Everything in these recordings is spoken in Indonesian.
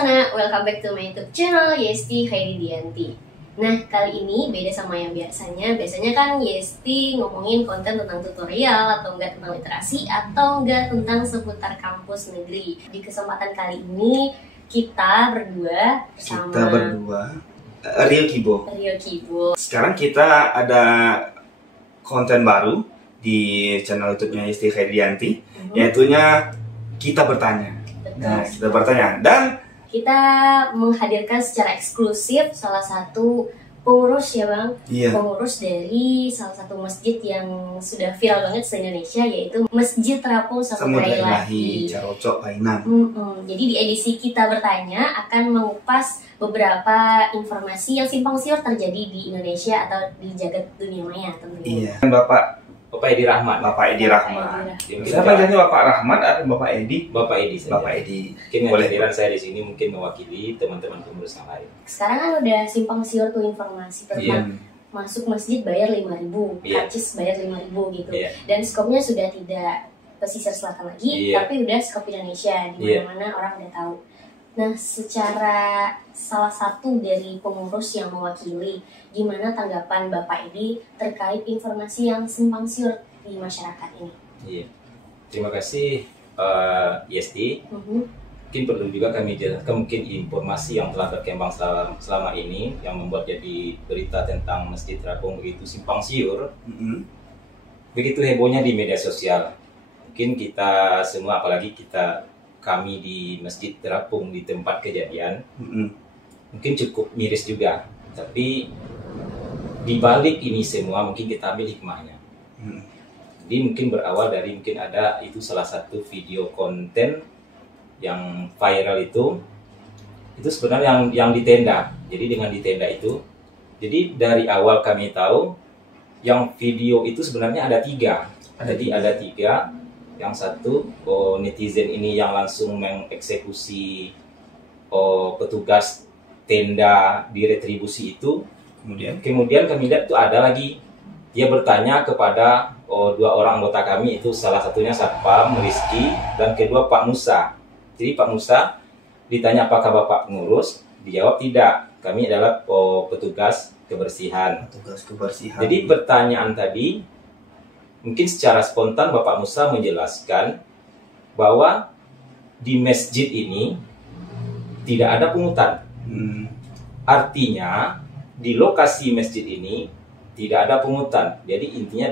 sana, welcome back to my YouTube channel Yesti Haididianti. Nah, kali ini beda sama yang biasanya. Biasanya kan Yesti ngomongin konten tentang tutorial atau enggak tentang literasi atau enggak tentang seputar kampus negeri. Di kesempatan kali ini kita berdua bersama Rio Kibo. Sekarang kita ada konten baru di channel YouTube-nya Yesti Haididianti, yaitunya kita bertanya. Nah, kita bertanya dan kita menghadirkan secara eksklusif salah satu pengurus ya Bang, pengurus dari salah satu masjid yang sudah viral banget se-Indonesia, yaitu Masjid Terapung Samudra Ilahi Carocok Painan. Jadi di edisi kita bertanya akan mengupas beberapa informasi yang simpang siur terjadi di Indonesia atau di jagat dunia maya tentunya. Iya. Bapak Edi Rahmat. Siapa jadi Bapak Rahmat atau Bapak Edi? Bapak Edi saja. Bapak Edi. Mungkin kehadiran saya di sini mungkin mewakili teman-teman pengurus yang lain. Sekarang kan udah simpang siur tuh informasi tentang masuk masjid bayar 5.000, karcis bayar 5.000 gitu. Dan skopnya sudah tidak pesisir selatan lagi, tapi udah skop Indonesia, di mana-mana orang udah tahu. Nah, secara salah satu dari pengurus yang mewakili, gimana tanggapan Bapak Edi terkait informasi yang simpang siur di masyarakat ini? Iya, terima kasih Yesti. Mungkin perlu juga kami jelaskan mungkin informasi yang telah berkembang selama ini yang membuat jadi berita tentang Masjid Terapung begitu simpang siur, begitu hebohnya di media sosial. Mungkin kita semua, apalagi kami di Masjid Terapung di tempat kejadian, mungkin cukup miris juga. Tapi di balik ini semua mungkin kita ambil hikmahnya. Jadi mungkin berawal dari mungkin ada itu salah satu video konten yang viral itu sebenarnya yang di tenda. Jadi dengan di tenda itu, jadi dari awal kami tahu yang video itu sebenarnya ada tiga. Jadi ada tiga. Yang satu netizen ini yang langsung mengeksekusi petugas tenda di retribusi itu. Kemudian kami lihat tuh ada lagi, dia bertanya kepada dua orang anggota kami, itu salah satunya Satpam Rizky dan kedua Pak Musa. Jadi Pak Musa ditanya apakah Bapak pengurus, dijawab tidak, kami adalah petugas kebersihan. Jadi pertanyaan tadi mungkin secara spontan Bapak Musa menjelaskan bahwa di masjid ini tidak ada pungutan. Artinya di lokasi masjid ini tidak ada pungutan. Jadi intinya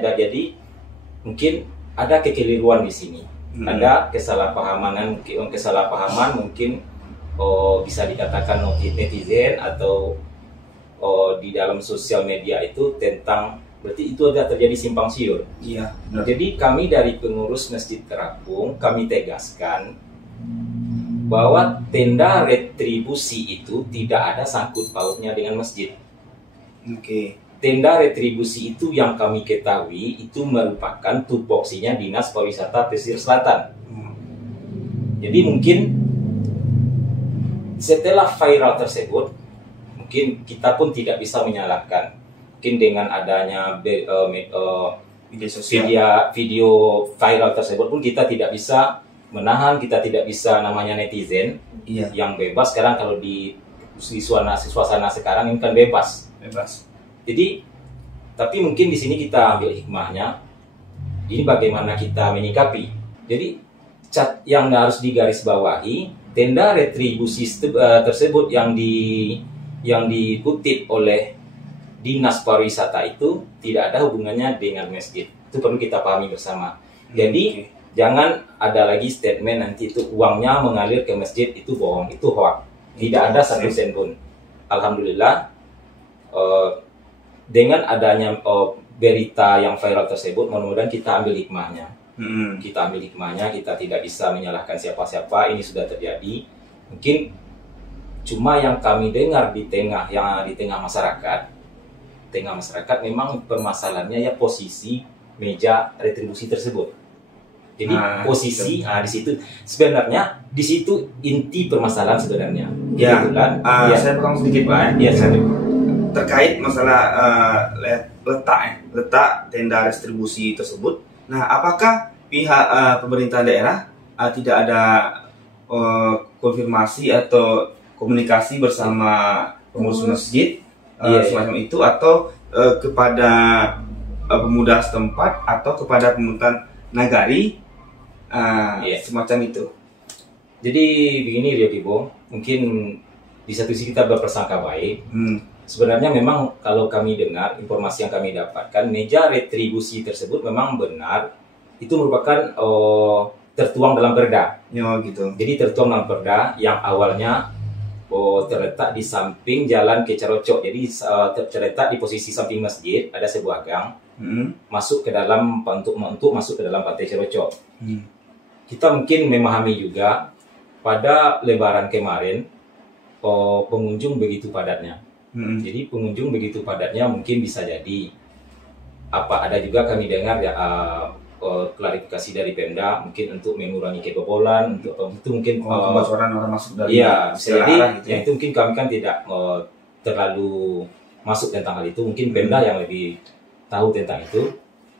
mungkin ada kekeliruan di sini. Ada kesalahpahaman mungkin bisa dikatakan netizen atau di dalam sosial media itu tentang, berarti itu ada terjadi simpang siur. Jadi kami dari pengurus Masjid Terapung, kami tegaskan bahwa tenda retribusi itu tidak ada sangkut pautnya dengan masjid. Tenda retribusi itu yang kami ketahui itu merupakan tupoksinya Dinas Pariwisata Pesisir Selatan. Jadi mungkin setelah viral tersebut, mungkin kita pun tidak bisa menyalahkan. Mungkin dengan adanya video viral tersebut pun kita tidak bisa menahan, kita tidak bisa namanya netizen yang bebas. Sekarang kalau di suasana sekarang ini kan bebas. Jadi, tapi mungkin di sini kita ambil hikmahnya. Ini bagaimana kita menyikapi. Jadi, yang harus digarisbawahi, tenda retribusi tersebut yang dikutip oleh Dinas Pariwisata itu tidak ada hubungannya dengan masjid. Itu perlu kita pahami bersama. Jadi jangan ada lagi statement nanti itu uangnya mengalir ke masjid, itu bohong, itu hoax. Tidak ada satu sen pun. Alhamdulillah dengan adanya berita yang viral tersebut, mudah-mudahan kita ambil hikmahnya. Kita tidak bisa menyalahkan siapa-siapa. Ini sudah terjadi. Mungkin cuma yang kami dengar di tengah masyarakat memang permasalahannya ya posisi meja retribusi tersebut. Jadi posisi di situ sebenarnya, di situ inti permasalahan sebenarnya. Saya potong sedikit Pak. Terkait masalah letak tenda retribusi tersebut. Nah, apakah pihak pemerintah daerah tidak ada konfirmasi atau komunikasi bersama pengurus masjid semacam itu, atau kepada pemuda setempat, atau kepada pemuda nagari semacam itu. Jadi begini Rio Kibo, mungkin di satu sisi kita berprasangka baik. Sebenarnya memang kalau kami dengar informasi yang kami dapatkan, meja retribusi tersebut memang benar, itu merupakan tertuang dalam perda. Gitu. Jadi tertuang dalam perda yang awalnya terletak di samping jalan Kecarocok. Jadi terletak di posisi samping masjid, ada sebuah gang masuk ke dalam untuk masuk ke dalam Pantai Carocok. Kita mungkin memahami juga pada Lebaran kemarin pengunjung begitu padatnya. Jadi pengunjung begitu padatnya mungkin bisa jadi ada juga kami dengar ya klarifikasi dari Pemda mungkin untuk mengurangi kebobolan, untuk itu mungkin kebocoran orang masuk dari bisa jadi gitu. Ya itu mungkin kami kan tidak terlalu masuk tentang hal itu, mungkin Pemda yang lebih tahu tentang itu.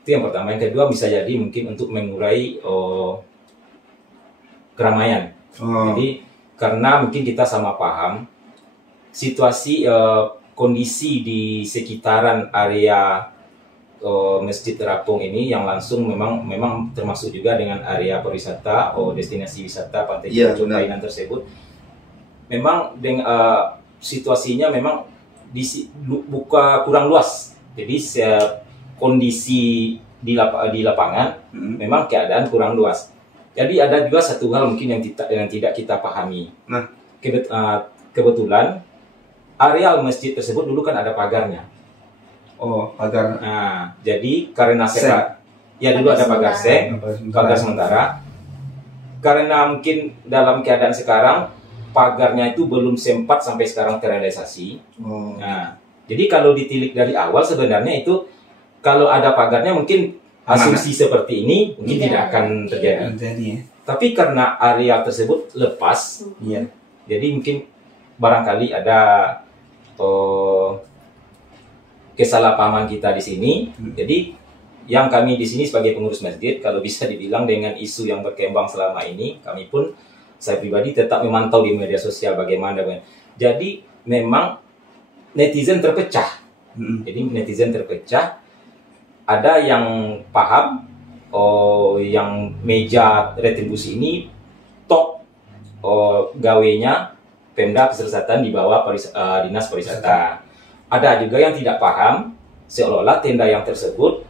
Itu yang pertama. Yang kedua bisa jadi mungkin untuk mengurai keramaian. Jadi karena mungkin kita sama paham situasi kondisi di sekitaran area Masjid Terapung ini yang langsung memang termasuk juga dengan area pariwisata destinasi wisata Pantai Carocok Kainan tersebut. Memang situasinya memang kurang luas. Jadi kondisi di lapangan memang keadaan kurang luas. Jadi ada juga satu hal mungkin yang tidak kita pahami. Nah, kebetulan areal masjid tersebut dulu kan ada pagarnya. Pagar. Nah, jadi karena dulu ada pagar seng, pagar sementara. Karena mungkin dalam keadaan sekarang pagarnya itu belum sempat sampai sekarang terrealisasi. Nah, jadi kalau ditilik dari awal sebenarnya itu kalau ada pagarnya mungkin asumsi seperti ini mungkin tidak akan terjadi. Tapi karena area tersebut lepas, jadi mungkin barangkali ada kesalahpahaman kita di sini. Jadi yang kami di sini sebagai pengurus masjid, kalau bisa dibilang dengan isu yang berkembang selama ini, kami pun saya pribadi tetap memantau di media sosial bagaimana. Jadi memang netizen terpecah. Jadi netizen terpecah. Ada yang paham yang meja retribusi ini gawenya Pemda Peserta di bawah Dinas Pariwisata. Ada juga yang tidak paham seolah-olah tenda yang tersebut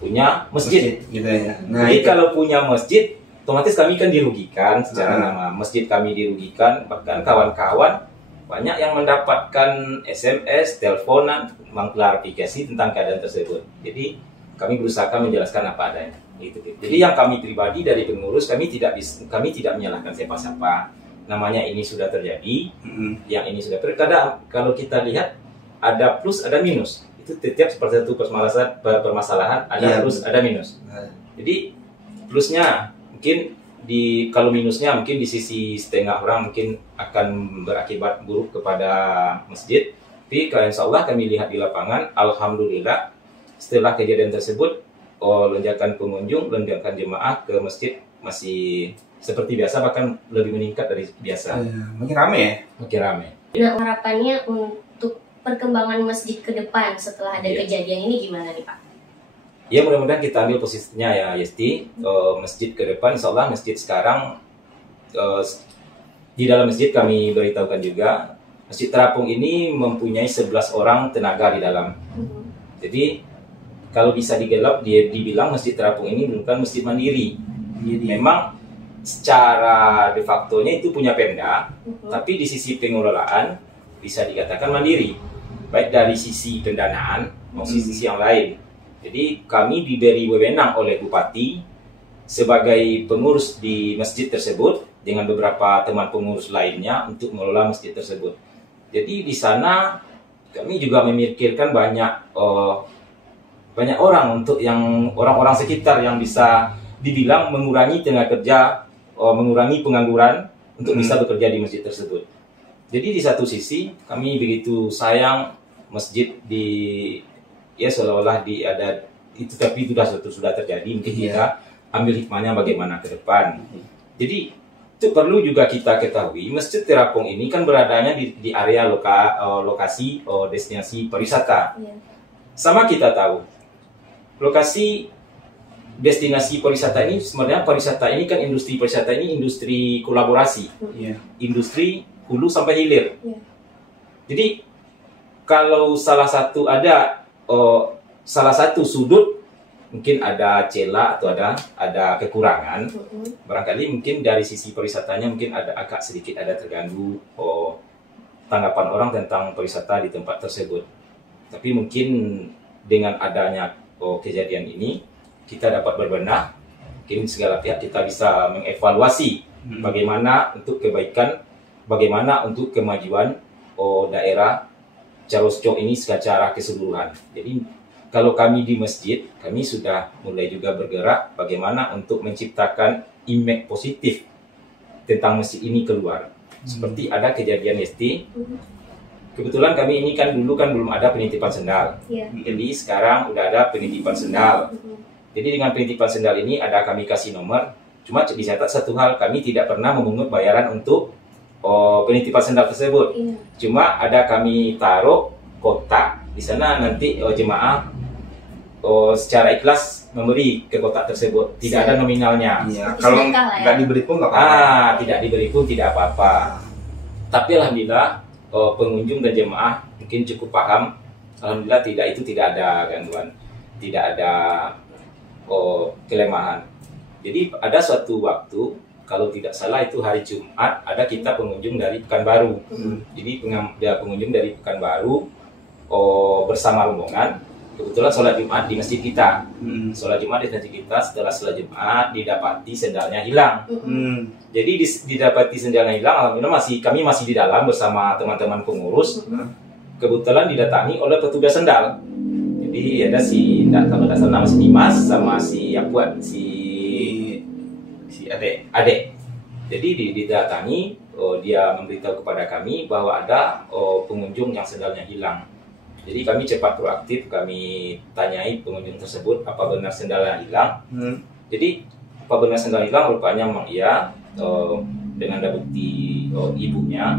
punya masjid. Gitu ya. Jadi kalau punya masjid, otomatis kami kan dirugikan secara nama. Masjid kami dirugikan, bahkan kawan-kawan banyak yang mendapatkan SMS, teleponan, mengklarifikasi tentang keadaan tersebut. Jadi kami berusaha menjelaskan apa adanya. Jadi yang kami pribadi dari pengurus, kami tidak menyalahkan siapa-siapa. Namanya ini sudah terjadi, yang ini sudah terjadi. Kalau kita lihat ada plus ada minus. Itu setiap seperti satu permasalahan ada plus ada minus. Jadi plusnya mungkin kalau minusnya mungkin di sisi setengah orang mungkin akan berakibat buruk kepada masjid. Tapi insya Allah kami lihat di lapangan, alhamdulillah setelah kejadian tersebut lonjakan pengunjung, lonjakan jemaah ke masjid masih seperti biasa, bahkan lebih meningkat dari biasa. Makin ramai ya? Makin ramai. Nah, harapannya untuk perkembangan masjid ke depan setelah ada kejadian ini gimana nih Pak? Ya mudah-mudahan kita ambil posisinya ya Yesti. Masjid ke depan, insya Allah masjid sekarang di dalam masjid kami beritahukan juga Masjid Terapung ini mempunyai 11 orang tenaga di dalam. Jadi kalau bisa dibilang Masjid Terapung ini bukan masjid mandiri. Memang secara de facto-nya itu punya Pemda, tapi di sisi pengelolaan bisa dikatakan mandiri. Baik dari sisi pendanaan maupun sisi yang lain. Jadi kami diberi wewenang oleh Bupati sebagai pengurus di masjid tersebut dengan beberapa teman pengurus lainnya untuk mengelola masjid tersebut. Jadi di sana kami juga memikirkan banyak orang untuk yang orang-orang sekitar yang bisa dibilang mengurangi tenaga kerja, mengurangi pengangguran untuk bisa bekerja di masjid tersebut. Jadi di satu sisi kami begitu sayang masjid seolah-olah ada itu, tapi itu sudah terjadi. Mungkin kita ambil hikmahnya bagaimana ke depan. Jadi itu perlu juga kita ketahui, Masjid Terapung ini kan beradanya di area lokasi destinasi pariwisata. Sama kita tahu, lokasi destinasi pariwisata ini sebenarnya pariwisata ini kan industri pariwisata ini industri kolaborasi, industri hulu sampai hilir. Jadi kalau salah satu sudut mungkin ada celah atau ada kekurangan, barangkali mungkin dari sisi pariwisatanya mungkin agak sedikit ada terganggu tanggapan orang tentang pariwisata di tempat tersebut. Tapi mungkin dengan adanya kejadian ini kita dapat berbenah, mungkin segala pihak kita bisa mengevaluasi bagaimana untuk kebaikan, bagaimana untuk kemajuan daerah Carosco ini secara keseluruhan. Jadi kalau kami di masjid, kami sudah mulai juga bergerak bagaimana untuk menciptakan image positif tentang masjid ini keluar. Seperti ada kejadian Yesti, kebetulan kami ini kan dulu kan belum ada penitipan sendal. Jadi sekarang udah ada penitipan sendal. Jadi dengan penitipan sendal ini ada kami kasih nomor, cuma dicatat satu hal, kami tidak pernah memungut bayaran untuk penitipan sendal tersebut. Cuma ada kami taruh kotak di sana, nanti jemaah secara ikhlas memberi ke kotak tersebut, tidak ada nominalnya. Kalau nggak diberi pun nggak apa-apa. Tidak diberi pun tidak apa-apa. Tapi alhamdulillah pengunjung dan jemaah mungkin cukup paham. Alhamdulillah tidak ada gangguan, tidak ada kelemahan. Jadi ada suatu waktu, kalau tidak salah itu hari Jumat, ada kita pengunjung dari Pekanbaru. Jadi pengunjung dari Pekanbaru bersama rombongan kebetulan sholat Jumat di masjid kita. Sholat Jumat di masjid kita, setelah sholat Jumat didapati sendalnya hilang. Jadi didapati sendalnya hilang, alhamdulillah kami masih di dalam bersama teman-teman pengurus. Kebetulan didatangi oleh petugas sendal. Jadi ada kalau tidak salah nama si Dimas sama si Yapuat, si Adek. Jadi didatangi, dia memberitahu kepada kami bahwa ada pengunjung yang sendalnya hilang. Jadi kami cepat proaktif, kami tanyai pengunjung tersebut apa benar sendalnya hilang. Jadi apa benar sendal hilang, rupanya memang iya, dengan ada bukti ibunya.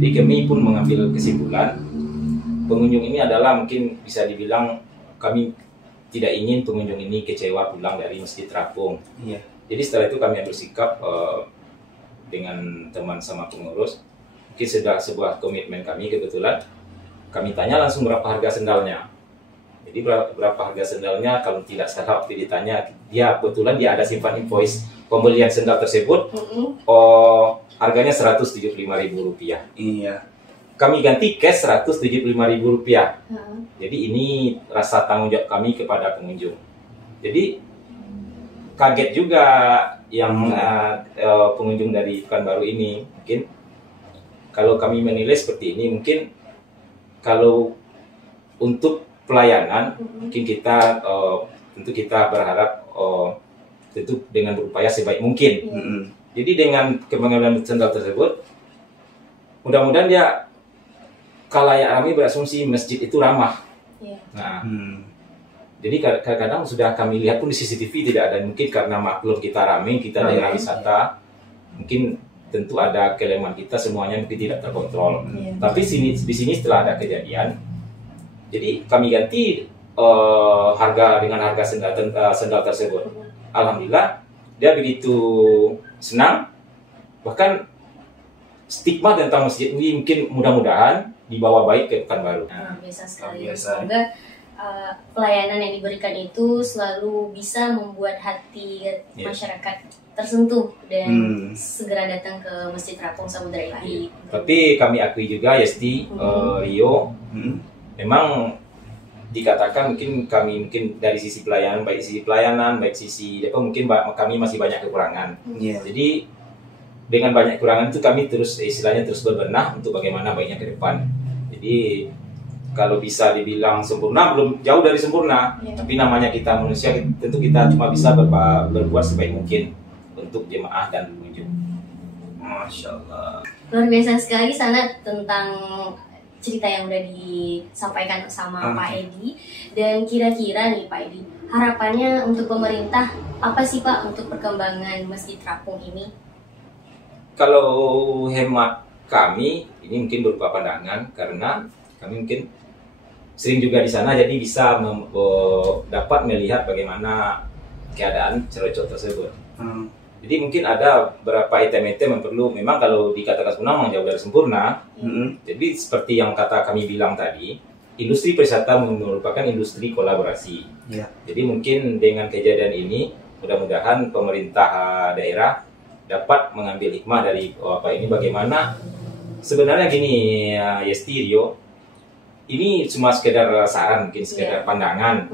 Jadi kami pun mengambil kesimpulan pengunjung ini adalah mungkin bisa dibilang kami tidak ingin pengunjung ini kecewa pulang dari Masjid Terapung. Jadi setelah itu kami ambil sikap dengan teman sama pengurus, mungkin sudah sebuah komitmen kami. Kebetulan kami tanya langsung berapa harga sendalnya. Jadi berapa harga sendalnya, kalau tidak salah waktu ditanya, kebetulan dia ada simpan invoice pembelian sendal tersebut, harganya Rp175.000. Kami ganti cash Rp175.000. Jadi ini rasa tanggung jawab kami kepada pengunjung. Jadi kaget juga yang pengunjung dari Pekanbaru ini. Mungkin kalau kami menilai seperti ini, mungkin kalau untuk pelayanan, mungkin kita tentu kita berharap tentu dengan berupaya sebaik mungkin. Jadi dengan pengambilan sendal tersebut, mudah-mudahan dia khalayak ramai berasumsi masjid itu ramah. Nah, jadi kadang-kadang sudah kami lihat pun di CCTV tidak ada, mungkin karena maklum kita ramai, kita daerah wisata, mungkin tentu ada kelemahan kita, semuanya mungkin tidak terkontrol. Tapi di sini setelah ada kejadian, jadi kami ganti harga dengan harga sendal tersebut. Alhamdulillah dia begitu senang, bahkan stigma tentang masjid ini mungkin mudah-mudahan dibawa baik ke Pekanbaru. Biasa sekali. Semoga pelayanan yang diberikan itu selalu bisa membuat hati masyarakat tersentuh dan segera datang ke Masjid Terapung Samudra Ilahi. Tapi kami akui juga Yesti, Rio, memang dikatakan mungkin dari sisi pelayanan, baik sisi mungkin kami masih banyak kekurangan. Jadi dengan banyak kekurangan itu kami terus berbenah untuk bagaimana baiknya ke depan. Jadi kalau bisa dibilang sempurna, belum jauh dari sempurna, tapi namanya kita manusia, tentu kita cuma bisa berbuat sebaik mungkin untuk jemaah dan pengunjung. Masya Allah. Luar biasa sekali Sana tentang cerita yang udah disampaikan sama Pak Edi. Dan kira-kira nih Pak Edi, harapannya untuk pemerintah apa sih Pak untuk perkembangan Masjid Terapung ini? Kalau hemat kami, ini mungkin berupa pandangan karena kami mungkin sering juga di sana, jadi bisa dapat melihat bagaimana keadaan cerocok tersebut. Jadi mungkin ada beberapa item-item yang perlu, memang kalau dikatakan sempurna memang jauh dari sempurna. Jadi seperti yang kata kami bilang tadi, industri pariwisata merupakan industri kolaborasi. Jadi mungkin dengan kejadian ini, mudah-mudahan pemerintah daerah dapat mengambil hikmah dari apa ini, bagaimana sebenarnya gini Yesti, Rio, ini cuma sekedar saran, mungkin sekedar pandangan.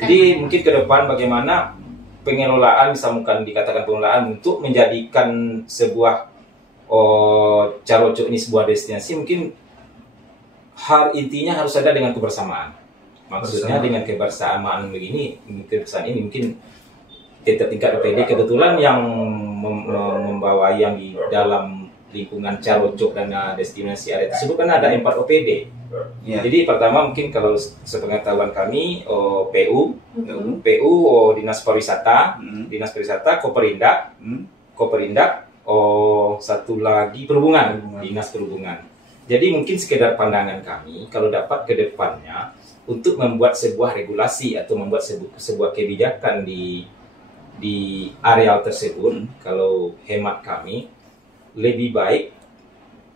Jadi mungkin ke depan bagaimana pengelolaan, bisa bukan dikatakan pengelolaan, untuk menjadikan sebuah Carocok ini sebuah destinasi, mungkin intinya harus ada dengan kebersamaan. Maksudnya dengan kebersamaan begini, kebersamaan ini mungkin tingkat OPD kebetulan yang membawa yang di dalam lingkungan Carocok dan destinasi area tersebut kan ada 4 OPD. Jadi pertama mungkin kalau sepengetahuan kami PU, Dinas Pariwisata, Koperindak, satu lagi Perhubungan, Dinas Perhubungan. Jadi mungkin sekedar pandangan kami kalau dapat ke depannya untuk membuat sebuah regulasi atau membuat sebuah kebijakan di areal tersebut, kalau hemat kami lebih baik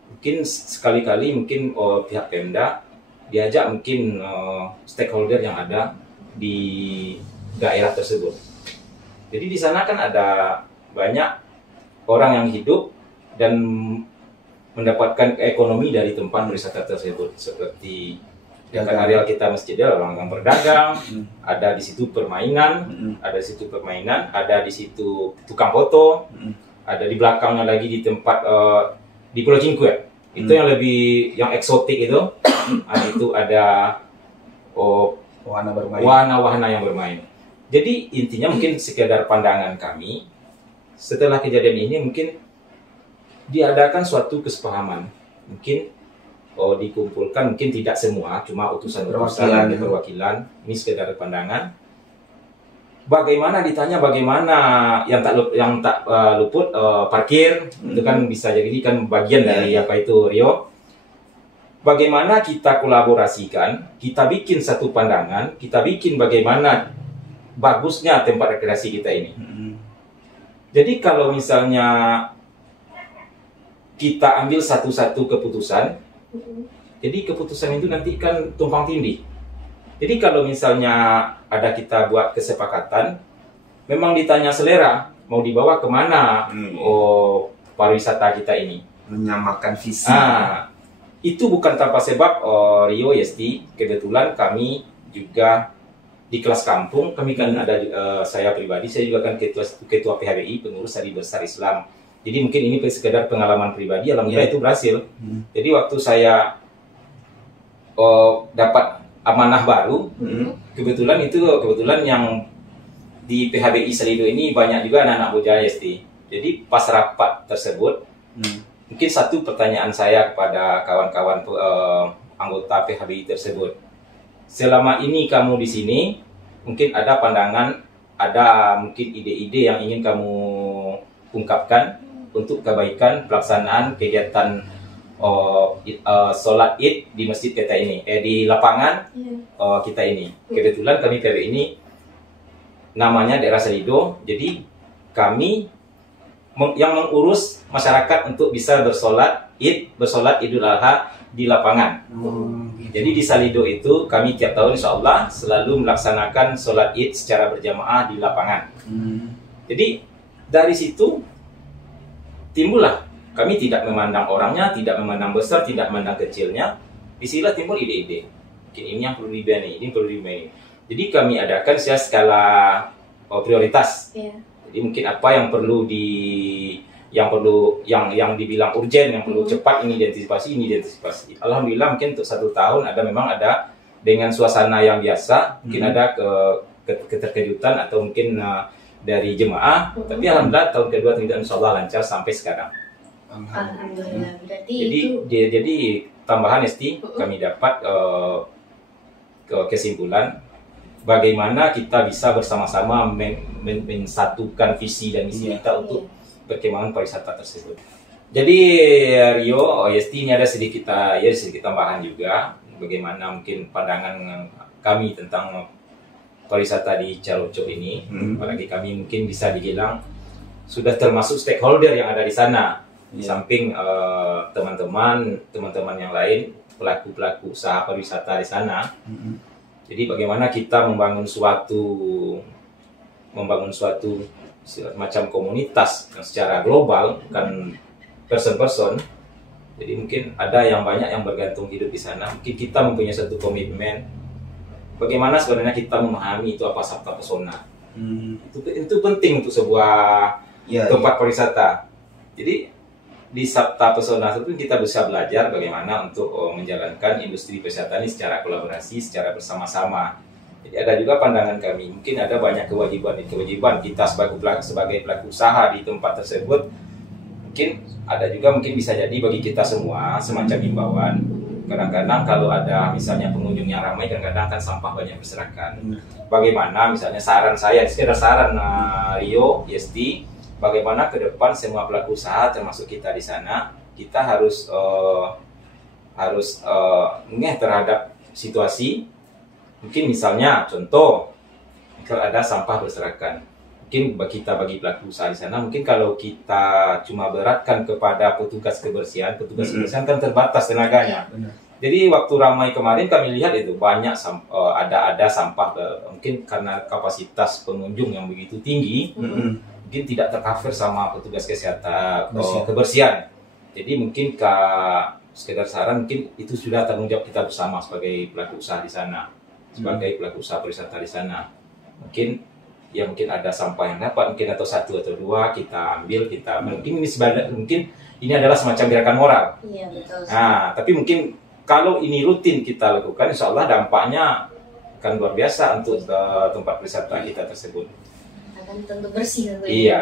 mungkin sekali-kali mungkin pihak Pemda diajak mungkin stakeholder yang ada di daerah tersebut. Jadi di sana kan ada banyak orang yang hidup dan mendapatkan ekonomi dari tempat wisata tersebut, seperti dekat areal kita masjidnya orang yang berdagang, ada di situ permainan, ada di situ tukang foto, ada di belakangnya lagi di tempat di Pulau Cingkue. Itu yang lebih eksotik itu. Itu ada wahana yang bermain. Jadi intinya mungkin sekedar pandangan kami, setelah kejadian ini mungkin diadakan suatu kesepahaman, mungkin dikumpulkan, mungkin tidak semua, cuma utusan-utusan perwakilan. Ini sekedar pandangan. Bagaimana ditanya bagaimana yang tak luput parkir, itu kan bisa jadi kan bagian dari apa itu, Rio. Bagaimana kita kolaborasikan, kita bikin satu pandangan, kita bikin bagaimana bagusnya tempat rekreasi kita ini. Jadi kalau misalnya kita ambil satu-satu keputusan, jadi keputusan itu nanti kan tumpang tindih. Jadi kalau misalnya ada kita buat kesepakatan, memang ditanya selera, mau dibawa kemana pariwisata kita ini. Menyamakan visi. Itu bukan tanpa sebab, Rio, Yesti, kebetulan kami juga di kelas kampung, kami kan ada, saya pribadi, saya juga kan ketua PHBI, pengurus Hari Besar Islam. Jadi mungkin ini sekedar pengalaman pribadi, alhamdulillah itu berhasil. Jadi waktu saya dapat amanah baru, kebetulan yang di PHBI Selido ini banyak juga anak-anak muda, Yesti. Jadi pas rapat tersebut, mungkin satu pertanyaan saya kepada kawan-kawan anggota PHBI tersebut, selama ini kamu di sini, mungkin ada pandangan, ada mungkin ide-ide yang ingin kamu ungkapkan untuk kebaikan pelaksanaan kegiatan sholat id di masjid kita ini, di lapangan kita ini. Kebetulan kami PHBI ini namanya daerah Selido, jadi kami yang mengurus masyarakat untuk bisa bersolat Idul Adha di lapangan. Jadi di Selido itu kami tiap tahun insya Allah selalu melaksanakan sholat id secara berjamaah di lapangan. Jadi dari situ timbullah, kami tidak memandang orangnya, tidak memandang besar, tidak memandang kecilnya. Disinilah timbul ide-ide. Mungkin ini yang perlu dibani, ini perlu dibani. Jadi kami adakan secara skala prioritas. Jadi mungkin apa yang perlu yang dibilang urgen, yang perlu cepat ini diantisipasi. Alhamdulillah mungkin untuk 1 tahun memang ada dengan suasana yang biasa, mungkin ada keterkejutan atau mungkin dari jemaah, tapi alhamdulillah tahun kedua tidak, insyaallah lancar sampai sekarang. Alhamdulillah. Berarti jadi tambahan Esti, kami dapat kesimpulan bagaimana kita bisa bersama-sama mensatukan visi dan misi kita untuk perkembangan pariwisata tersebut. Jadi Rio, Yesti, ini ada sedikit tambahan juga. Bagaimana mungkin pandangan kami tentang pariwisata di Carocok ini. Apalagi kami mungkin bisa dibilang sudah termasuk stakeholder yang ada di sana. Di samping teman-teman yang lain, pelaku-pelaku usaha pariwisata di sana. Jadi bagaimana kita membangun suatu macam komunitas yang secara global, bukan person-person. Jadi mungkin ada yang banyak yang bergantung hidup di sana. Mungkin kita mempunyai satu komitmen. Bagaimana sebenarnya kita memahami itu apa Sabta Pesona. Itu penting untuk sebuah tempat pariwisata. Jadi di Sabta Pesona itu kita bisa belajar bagaimana untuk menjalankan industri pariwisata ini secara kolaborasi, secara bersama-sama. Jadi ada juga pandangan kami, mungkin ada banyak kewajiban kita sebagai pelaku usaha di tempat tersebut. Mungkin bisa jadi bagi kita semua semacam himbauan. Kadang-kadang kalau ada misalnya pengunjung yang ramai, kadang-kadang kan sampah banyak berserakan. Bagaimana misalnya sekedar saran Rio, Yesti, bagaimana ke depan semua pelaku usaha termasuk kita di sana, kita harus terhadap situasi. Mungkin misalnya contoh, kalau ada sampah berserakan, mungkin bagi pelaku usaha di sana, mungkin kalau kita cuma beratkan kepada petugas kebersihan kan terbatas tenaganya. Jadi waktu ramai kemarin kami lihat itu banyak ada sampah, mungkin karena kapasitas pengunjung yang begitu tinggi, mungkin tidak tercover sama petugas kesehatan kebersihan. Jadi mungkin sekedar saran, mungkin itu sudah tanggung jawab kita bersama sebagai pelaku usaha di sana, sebagai pelaku usaha pariwisata di sana. Mungkin ada sampah yang dapat, mungkin atau satu atau dua kita ambil, mungkin ini adalah semacam gerakan moral. Iya, betul. Nah, tapi mungkin kalau ini rutin kita lakukan, insya Allah dampaknya akan luar biasa untuk tempat wisata kita tersebut. Akan tentu bersih tentunya. Iya.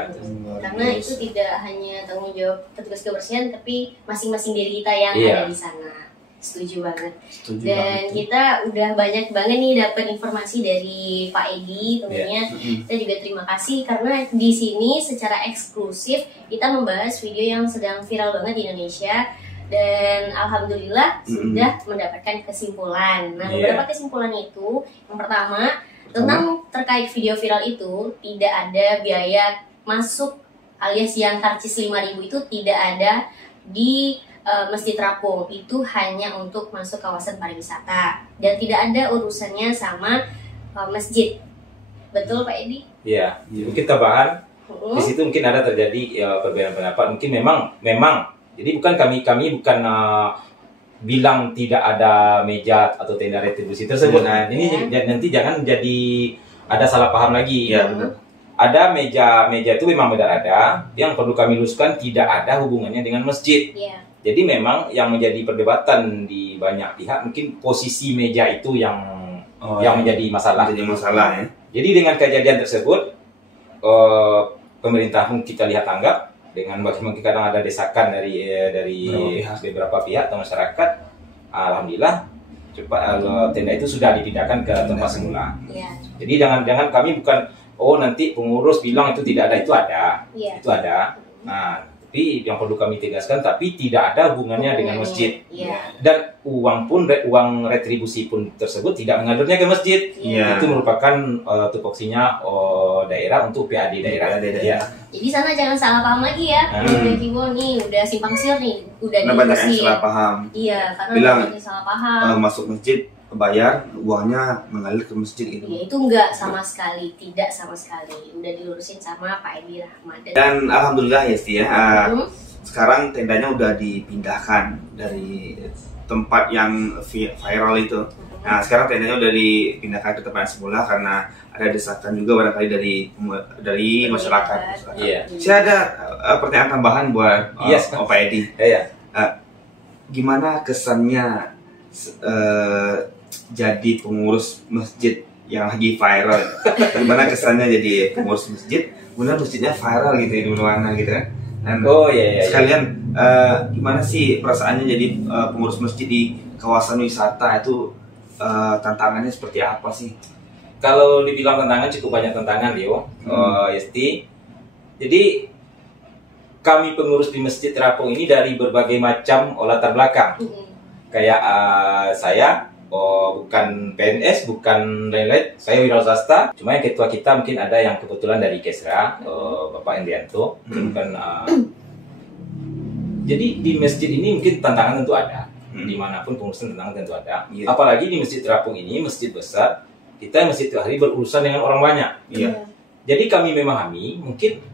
Karena itu tidak hanya tanggung jawab petugas kebersihan, tapi masing-masing diri kita yang ada di sana. Setuju banget. Dan kita udah banyak banget nih dapat informasi dari Pak Edi tentunya. Kita juga terima kasih karena di sini secara eksklusif kita membahas video yang sedang viral banget di Indonesia. Dan alhamdulillah sudah mendapatkan kesimpulan. Nah, beberapa kesimpulan itu, yang pertama tentang terkait video viral itu tidak ada biaya masuk alias yang karcis 5.000 itu tidak ada di Masjid Terapung. Itu hanya untuk masuk kawasan pariwisata dan tidak ada urusannya sama masjid. Betul Pak Edi? Iya. Mungkin tambahan di situ mungkin ada terjadi perbedaan pendapat. Mungkin memang. Jadi kami bukan bilang tidak ada meja atau tenda retribusi tersebut. Nah, ini nanti jangan jadi ada salah paham lagi. Iya, betul. Ada meja itu memang benar ada. Yang perlu kami luruskan tidak ada hubungannya dengan masjid. Jadi memang yang menjadi perdebatan di banyak pihak mungkin posisi meja itu yang menjadi masalah. Ya. Jadi dengan kejadian tersebut pemerintah kita lihat tanggap. Dengan bagaimana kadang ada desakan dari beberapa pihak atau masyarakat, alhamdulillah cepat tenda itu sudah dipindahkan ke tempat semula. Jadi jangan kami bukan nanti pengurus bilang itu tidak ada, itu ada. Nah, tapi yang perlu kami tegaskan, tapi tidak ada hubungannya dengan masjid. Dan uang retribusi pun tersebut tidak mengalirnya ke masjid. Itu merupakan tupoksinya daerah untuk PAD daerah. Jadi sana jangan salah paham lagi ya. Udah Kibo nih, udah simpang siur nih, udah banyak yang salah paham. Iya, karena bilang banyak yang salah paham. Masuk masjid bayar, uangnya mengalir ke masjid itu. Ya, itu enggak sama sekali, tidak sama sekali. Udah dilurusin sama Pak Edi Rahmat. Dan alhamdulillah ya Sti ya. Sekarang tendanya udah dipindahkan dari tempat yang viral itu. Nah, sekarang tendanya udah dipindahkan ke tempat yang semula karena ada desakan juga barangkali dari masyarakat. Saya ada pertanyaan tambahan buat Pak Edi. Gimana kesannya jadi pengurus masjid yang lagi viral? Gimana kesannya jadi pengurus masjid? Benar masjidnya viral gitu di mana gitu kan? Dan sekalian gimana sih perasaannya jadi pengurus masjid di kawasan wisata itu? Tantangannya seperti apa sih? Kalau dibilang tantangan, cukup banyak tantangan Rio, Yesti. Jadi kami pengurus di Masjid Terapung ini dari berbagai macam latar belakang. Kayak saya bukan PNS, bukan lain-lain, saya wira swasta. Cuma yang ketua kita mungkin ada yang kebetulan dari Kesra, Bapak Endrianto. Jadi di masjid ini mungkin tantangan tentu ada. Dimanapun pengurusan tantangan tentu ada. Apalagi di Masjid Terapung ini, masjid besar, kita masjid hari berurusan dengan orang banyak. Jadi kami memahami mungkin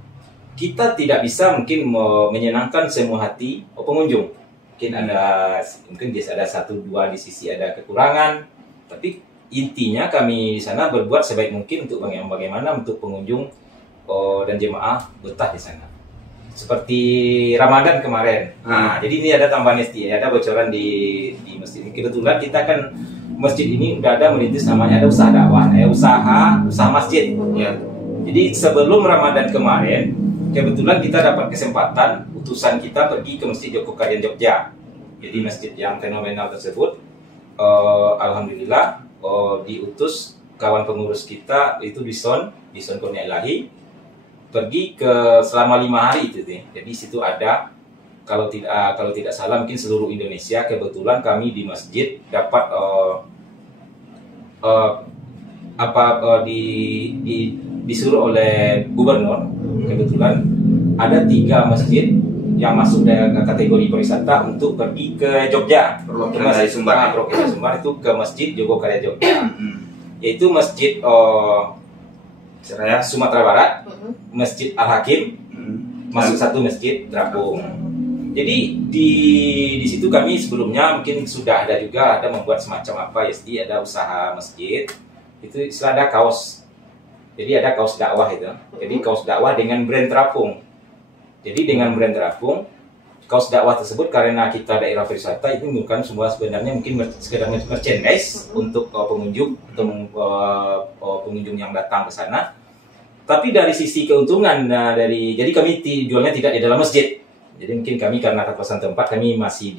kita tidak bisa mungkin menyenangkan semua hati pengunjung. Mungkin biasa ada 1-2 di sisi ada kekurangan, tapi intinya kami di sana berbuat sebaik mungkin untuk bagaimana untuk pengunjung dan jemaah betah di sana. Seperti Ramadan kemarin. Nah, jadi ini ada tambahan ada bocoran di masjid ini. Kebetulan kita kan masjid ini udah ada merintis namanya ada usaha dakwah, usaha masjid. Jadi sebelum Ramadan kemarin, kebetulan kita dapat kesempatan utusan kita pergi ke Masjid Joko Karyan Jogja. Jadi masjid yang fenomenal tersebut, alhamdulillah diutus kawan pengurus kita itu Dison Kurnia Ilahi pergi ke selama 5 hari itu. Jadi situ ada kalau tidak salah mungkin seluruh Indonesia. Kebetulan kami di masjid dapat disuruh oleh gubernur. Kebetulan ada 3 masjid yang masuk dalam kategori pariwisata untuk pergi ke Jogja. Perwakilan dari Sumbar. Sumbar itu ke Masjid Joko Karya Jogja. Yaitu Masjid Sumatera Barat, Masjid Al-Hakim, masuk 1 Masjid Terapung. Jadi di situ kami sebelumnya mungkin sudah ada membuat semacam ada usaha masjid. Itu istilah ada kaos. Jadi ada kaos dakwah itu. Jadi kaos dakwah dengan brand Terapung. Jadi dengan brand Terapung, kaos dakwah tersebut karena kita daerah pariwisata itu bukan semua sebenarnya mungkin sekedar merchandise untuk pengunjung atau pengunjung yang datang ke sana. Tapi dari sisi keuntungan jadi kami jualnya tidak di dalam masjid. Jadi mungkin kami karena keterbatasan tempat kami masih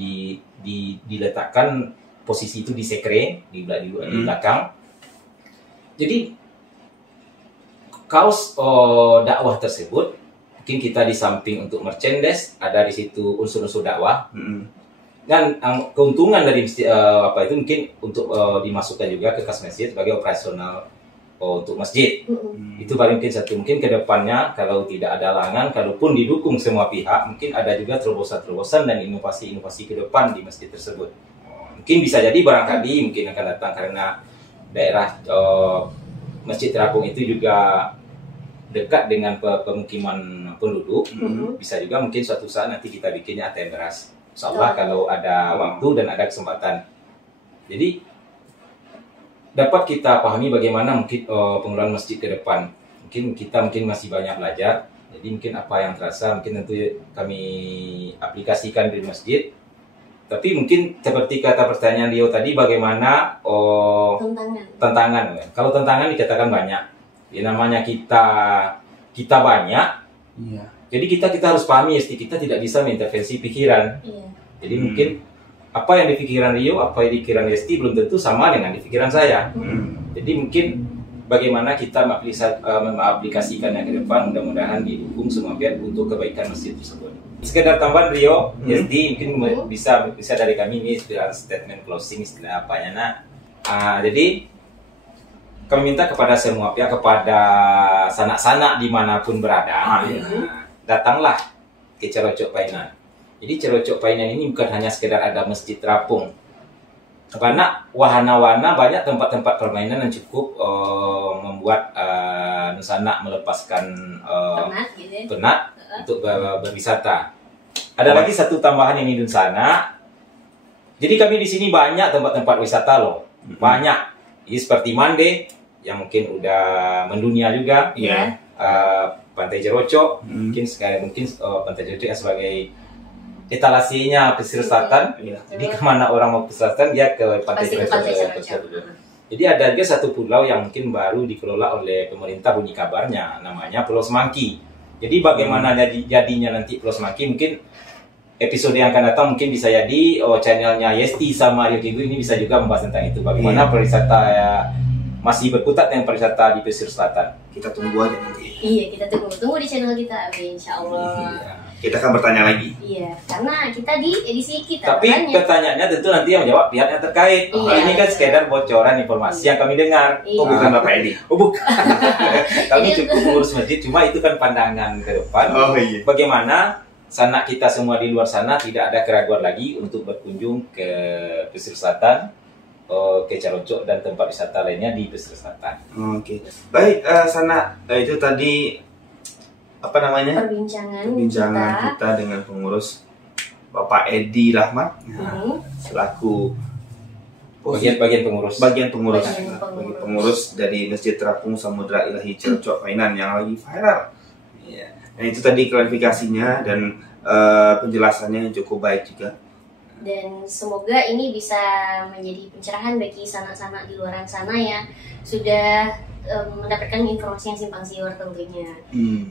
diletakkan posisi itu di sekre di belakang. Jadi kaos dakwah tersebut mungkin kita di samping untuk merchandise ada di situ unsur-unsur dakwah. Dan keuntungan dari itu mungkin untuk dimasukkan juga ke kas masjid sebagai operasional untuk masjid. Itu paling mungkin satu. Mungkin ke depannya kalau tidak ada halangan, kalaupun didukung semua pihak, mungkin ada juga terobosan-terobosan dan inovasi-inovasi ke depan di masjid tersebut. Mungkin bisa jadi barangkali mungkin akan datang karena daerah Masjid Terapung itu juga dekat dengan pemukiman penduduk. Bisa juga mungkin suatu saat nanti kita bikinnya ATM beras. Insyaallah kalau ada waktu dan ada kesempatan. Jadi dapat kita pahami bagaimana mungkin pengelolaan masjid ke depan. Mungkin kita masih banyak belajar. Jadi mungkin apa yang terasa mungkin tentu kami aplikasikan di masjid. Tapi mungkin seperti kata pertanyaan Rio tadi, bagaimana tantangan. Kalau tantangan dikatakan banyak. Ya namanya kita banyak. Jadi kita harus pahami kita tidak bisa mengintervensi pikiran. Jadi mungkin apa yang di pikiran Rio, apa yang di pikiran Yesti belum tentu sama dengan di pikiran saya. Jadi mungkin bagaimana kita mengaplikasikannya ke depan, mudah-mudahan didukung semua pihak untuk kebaikan masjid tersebut. Sekedar tambahan Rio, Yesti mungkin bisa dari kami ini statement closing istilah apanya. Jadi kami minta kepada semua pihak, kepada sanak-sanak dimanapun berada, datanglah ke Cerocok Painan. Jadi Cerocok Painan ini bukan hanya sekedar ada Masjid Terapung, karena wahana-wahana banyak tempat-tempat permainan yang cukup membuat sanak melepaskan penat untuk berwisata. Ada lagi satu tambahan yang di sana. Jadi kami di sini banyak tempat-tempat wisata loh, banyak. Ini seperti Mande yang mungkin udah mendunia juga, Pantai Cerocok, mungkin Pantai Cerocok yang sebagai etalasenya pesisir selatan. Jadi kemana orang mau pesisir selatan dia ke Pantai Cerocok. Jadi ada juga satu pulau yang mungkin baru dikelola oleh pemerintah, bunyi kabarnya namanya Pulau Semangki. Jadi bagaimana jadinya nanti Pulau Semangki, mungkin episode yang akan datang mungkin bisa jadi channelnya Yesti sama Rio Kibu ini bisa juga membahas tentang itu, bagaimana pariwisata masih berkutat dengan pariwisata di pesisir selatan. Kita tunggu aja nanti. Iya, kita tunggu di channel kita, insya Allah. kita akan bertanya lagi. Iya, karena kita di edisi kita. Tapi pertanyaannya tentu nanti yang menjawab pihak yang terkait. Ini kan sekedar bocoran informasi yang kami dengar. Oh, bukan Bapak Edi. Oh, bukan. Kami cukup mengurus masjid, cuma itu kan pandangan ke depan. Oh, iya. Bagaimana sanak kita semua di luar sana tidak ada keraguan lagi untuk berkunjung ke pesisir selatan, ke Carocok dan tempat wisata lainnya di pesisir selatan. Oke. Baik, Sana, itu tadi apa namanya? Perbincangan kita dengan pengurus Bapak Edi Rahmat, selaku bagian pengurus dari Masjid Terapung Samudra Ilahi Carocok Painan yang lagi viral. Ya. Dan itu tadi klarifikasinya dan penjelasannya yang cukup baik juga. Dan semoga ini bisa menjadi pencerahan bagi sanak-sanak di luar sana ya sudah mendapatkan informasi yang simpang siur tentunya.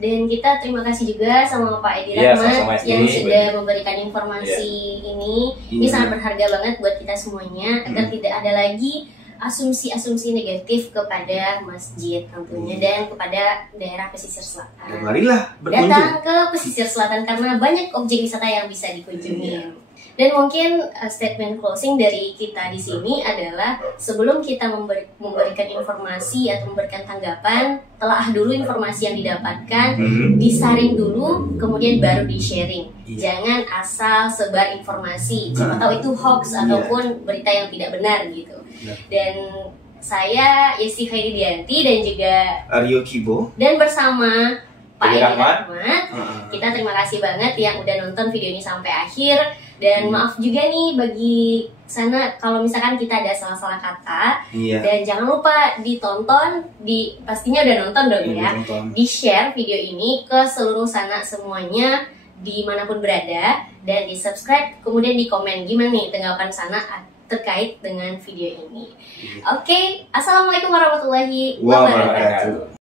Dan kita terima kasih juga sama Pak Edi Rahmat yang sudah memberikan informasi ini. Ini sangat berharga banget buat kita semuanya agar tidak ada lagi asumsi-asumsi negatif kepada masjid tentunya dan kepada daerah pesisir selatan. Dan marilah berkunjung. Datang ke pesisir selatan karena banyak objek wisata yang bisa dikunjungi. Dan mungkin statement closing dari kita di sini adalah sebelum kita memberikan informasi atau memberikan tanggapan, telah dulu informasi yang didapatkan, disaring dulu, kemudian baru di-sharing. Jangan asal sebar informasi, siapa tahu itu hoax ataupun berita yang tidak benar gitu. Dan saya Yesti Khairidyanti dan juga Aryo Kibo dan bersama Pak Edi Rahmat, kita terima kasih banget yang udah nonton video ini sampai akhir. Dan maaf juga nih bagi sana kalau misalkan kita ada salah-salah kata. Dan jangan lupa ditonton, pastinya udah nonton dong ya. Di-share video ini ke seluruh sanak semuanya dimanapun berada dan di-subscribe, kemudian di komen gimana nih tanggapan sanak terkait dengan video ini. Oke, assalamualaikum warahmatullahi wabarakatuh.